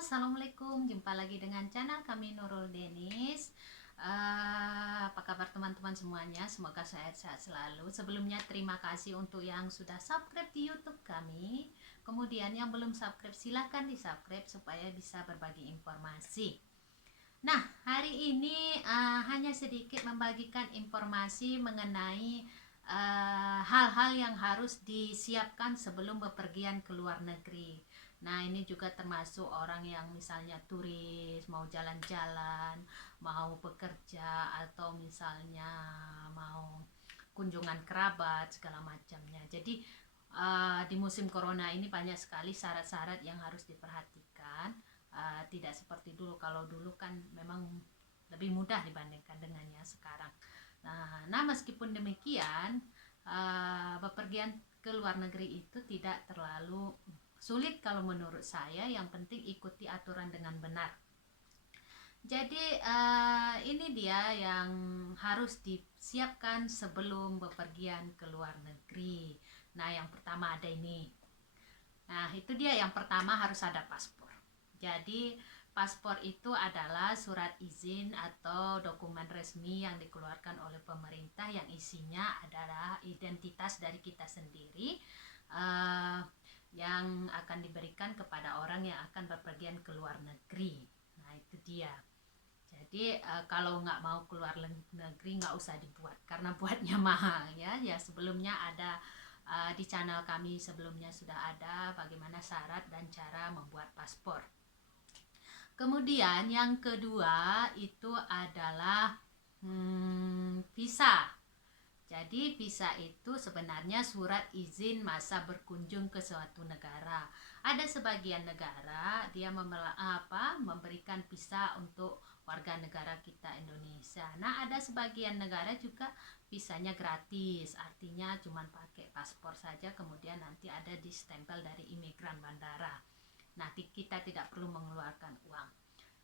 Assalamualaikum. Jumpa lagi dengan channel kami Nurul Denis. Apa kabar teman-teman semuanya? Semoga sehat-sehat selalu. Sebelumnya terima kasih untuk yang sudah subscribe di YouTube kami. Kemudian yang belum subscribe silahkan di subscribe supaya bisa berbagi informasi. Nah, hari ini hanya sedikit membagikan informasi mengenai hal-hal yang harus disiapkan sebelum bepergian ke luar negeri. Nah, ini juga termasuk orang yang misalnya turis, mau jalan-jalan, mau bekerja, atau misalnya mau kunjungan kerabat, segala macamnya. Jadi, di musim corona ini banyak sekali syarat-syarat yang harus diperhatikan. Tidak seperti dulu. Kalau dulu kan memang lebih mudah dibandingkan dengan yang sekarang. Nah, meskipun demikian, bepergian ke luar negeri itu tidak terlalu sulit kalau menurut saya. Yang penting ikuti aturan dengan benar. Jadi ini dia yang harus disiapkan sebelum bepergian ke luar negeri. Nah, yang pertama ada ini. Nah, itu dia yang pertama, harus ada paspor. Jadi paspor itu adalah surat izin atau dokumen resmi yang dikeluarkan oleh pemerintah yang isinya adalah identitas dari kita sendiri, yang akan diberikan kepada orang yang akan bepergian ke luar negeri. Nah, itu dia. Jadi kalau nggak mau keluar negeri nggak usah dibuat, karena buatnya mahal ya. Ya, sebelumnya ada di channel kami sebelumnya sudah ada bagaimana syarat dan cara membuat paspor. Kemudian yang kedua itu adalah visa. Jadi visa itu sebenarnya surat izin masa berkunjung ke suatu negara. Ada sebagian negara dia memberikan visa untuk warga negara kita Indonesia. Nah, ada sebagian negara juga visanya gratis, artinya cuma pakai paspor saja, kemudian nanti ada di stempel dari imigran bandara. Nah, kita tidak perlu mengeluarkan uang.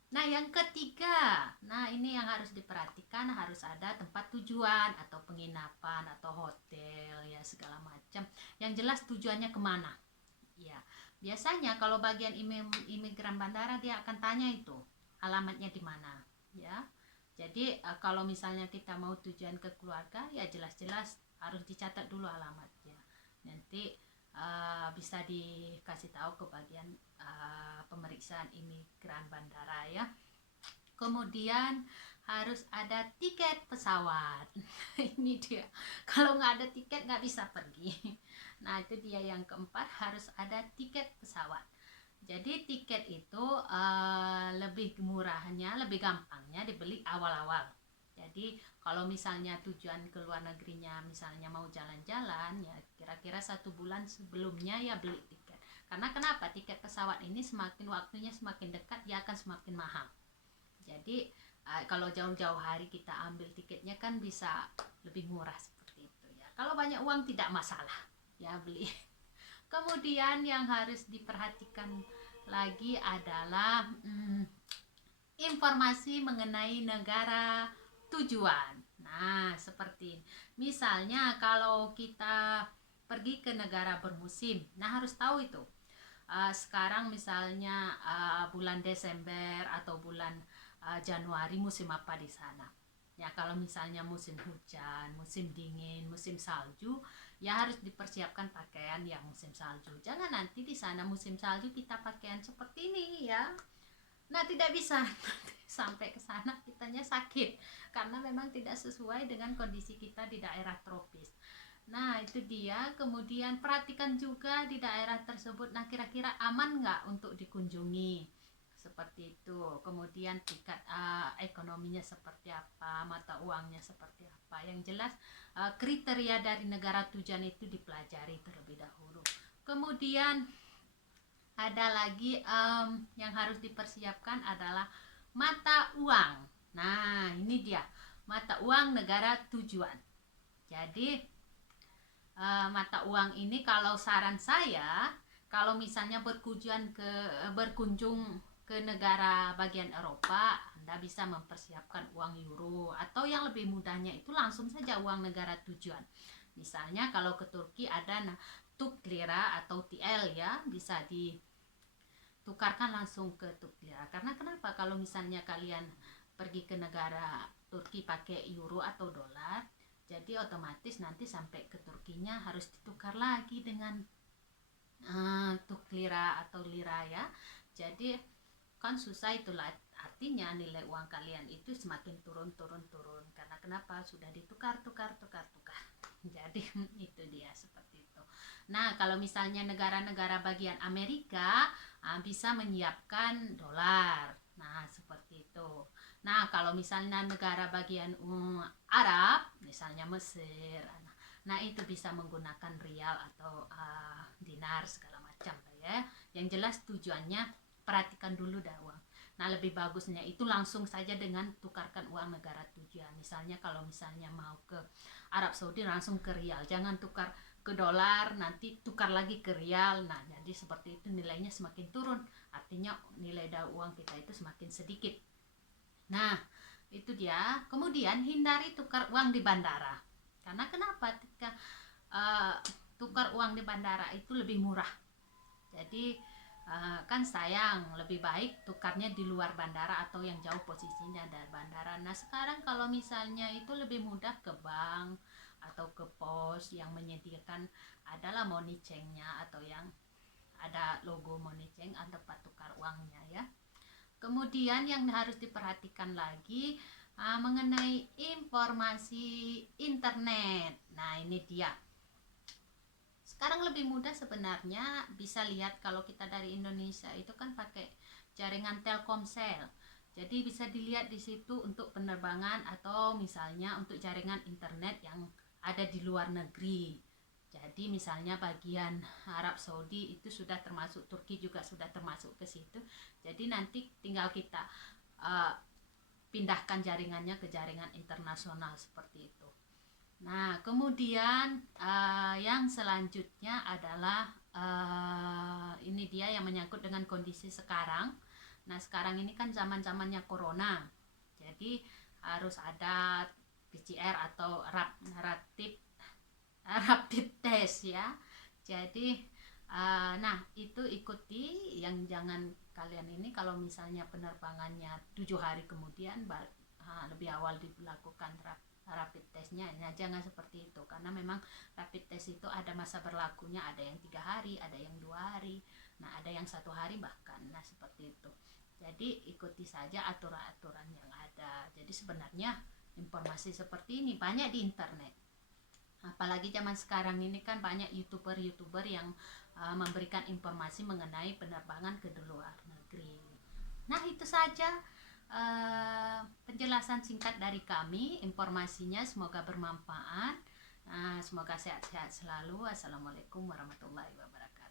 Nah, yang ketiga, nah ini yang harus diperhatikan, harus ada tempat tujuan atau penginapan atau hotel ya, segala macam. Yang jelas tujuannya kemana. Ya, biasanya kalau bagian imigran bandara dia akan tanya itu alamatnya di mana ya. Jadi kalau misalnya kita mau tujuan ke keluarga, ya jelas-jelas harus dicatat dulu alamatnya. Nanti bisa dikasih tahu ke bagian pemeriksaan imigran bandara ya. Kemudian harus ada tiket pesawat. Ini dia, kalau nggak ada tiket nggak bisa pergi. Nah, itu dia yang keempat, harus ada tiket pesawat. Jadi tiket itu lebih murahnya, lebih gampangnya dibeli awal-awal. Jadi kalau misalnya tujuan ke luar negerinya misalnya mau jalan-jalan, ya kira-kira 1 bulan sebelumnya ya beli tiket. Karena kenapa? Tiket pesawat ini semakin waktunya semakin dekat, dia akan semakin mahal. Jadi kalau jauh-jauh hari kita ambil tiketnya kan bisa lebih murah seperti itu ya. Kalau banyak uang tidak masalah ya beli. Kemudian yang harus diperhatikan lagi adalah informasi mengenai negara tujuan. Nah, seperti misalnya kalau kita pergi ke negara bermusim, nah harus tahu itu. Sekarang misalnya bulan Desember atau bulan Januari, musim apa di sana. Ya, kalau misalnya musim hujan, musim dingin, musim salju, ya harus dipersiapkan pakaian yang musim salju. Jangan nanti di sana musim salju kita pakaian seperti ini ya. Nah, tidak bisa. Sampai ke sana kitanya sakit karena memang tidak sesuai dengan kondisi kita di daerah tropis. Nah, itu dia. Kemudian perhatikan juga di daerah tersebut, nah kira-kira aman nggak untuk dikunjungi, seperti itu. Kemudian tingkat ekonominya seperti apa, mata uangnya seperti apa. Yang jelas kriteria dari negara tujuan itu dipelajari terlebih dahulu. Kemudian ada lagi yang harus dipersiapkan adalah mata uang. Nah, ini dia mata uang negara tujuan. Jadi mata uang ini kalau saran saya, kalau misalnya berkunjung ke negara bagian Eropa, Anda bisa mempersiapkan uang euro, atau yang lebih mudahnya itu langsung saja uang negara tujuan. Misalnya kalau ke Turki ada Turk lira atau TL ya, bisa tukarkan langsung ke Turki. Karena kenapa? Kalau misalnya kalian pergi ke negara Turki pakai euro atau dolar, jadi otomatis nanti sampai ke Turkinya harus ditukar lagi dengan tuk lira atau lira ya. Jadi kan susah, itulah artinya nilai uang kalian itu semakin turun. Karena kenapa? Sudah ditukar. Jadi itu dia seperti itu. Nah, kalau misalnya negara-negara bagian Amerika bisa menyiapkan dolar. Nah, seperti itu. Nah, kalau misalnya negara bagian Arab, misalnya Mesir, nah itu bisa menggunakan rial atau dinar segala macam ya. Yang jelas tujuannya perhatikan dulu dah uang. Nah, lebih bagusnya itu langsung saja dengan tukarkan uang negara tujuan. Misalnya kalau misalnya mau ke Arab Saudi langsung ke rial, jangan tukar ke dolar nanti tukar lagi ke rial. Nah, jadi seperti itu nilainya semakin turun, artinya nilai uang kita itu semakin sedikit. Nah, itu dia. Kemudian hindari tukar uang di bandara. Karena kenapa? Ketika tukar uang di bandara itu lebih murah. Jadi kan sayang, lebih baik tukarnya di luar bandara atau yang jauh posisinya dari bandara. Nah, sekarang kalau misalnya itu lebih mudah ke bank atau ke pos yang menyediakan adalah money chain-nya atau yang ada logo money chain atau tempat tukar uangnya ya. Kemudian yang harus diperhatikan lagi mengenai informasi internet. Nah, ini dia. Sekarang lebih mudah sebenarnya, bisa lihat kalau kita dari Indonesia itu kan pakai jaringan Telkomsel. Jadi bisa dilihat di situ untuk penerbangan atau misalnya untuk jaringan internet yang ada di luar negeri. Jadi misalnya bagian Arab Saudi itu sudah termasuk, Turki juga sudah termasuk ke situ. Jadi nanti tinggal kita pindahkan jaringannya ke jaringan internasional seperti itu. Nah, kemudian yang selanjutnya adalah ini dia yang menyangkut dengan kondisi sekarang. Nah, sekarang ini kan zaman-zamannya corona. Jadi harus ada PCR atau rapid test ya. Jadi nah, itu ikuti, yang jangan kalian ini kalau misalnya penerbangannya 7 hari kemudian lebih awal dilakukan rapid testnya. Nah, jangan seperti itu karena memang rapid test itu ada masa berlakunya, ada yang 3 hari, ada yang 2 hari, nah ada yang 1 hari bahkan. Nah, seperti itu. Jadi ikuti saja aturan-aturan yang ada. Jadi sebenarnya informasi seperti ini banyak di internet. Apalagi zaman sekarang ini kan banyak youtuber yang memberikan informasi mengenai penerbangan ke luar negeri. Nah, itu saja penjelasan singkat dari kami, informasinya semoga bermanfaat. Semoga sehat-sehat selalu. Assalamualaikum warahmatullahi wabarakatuh.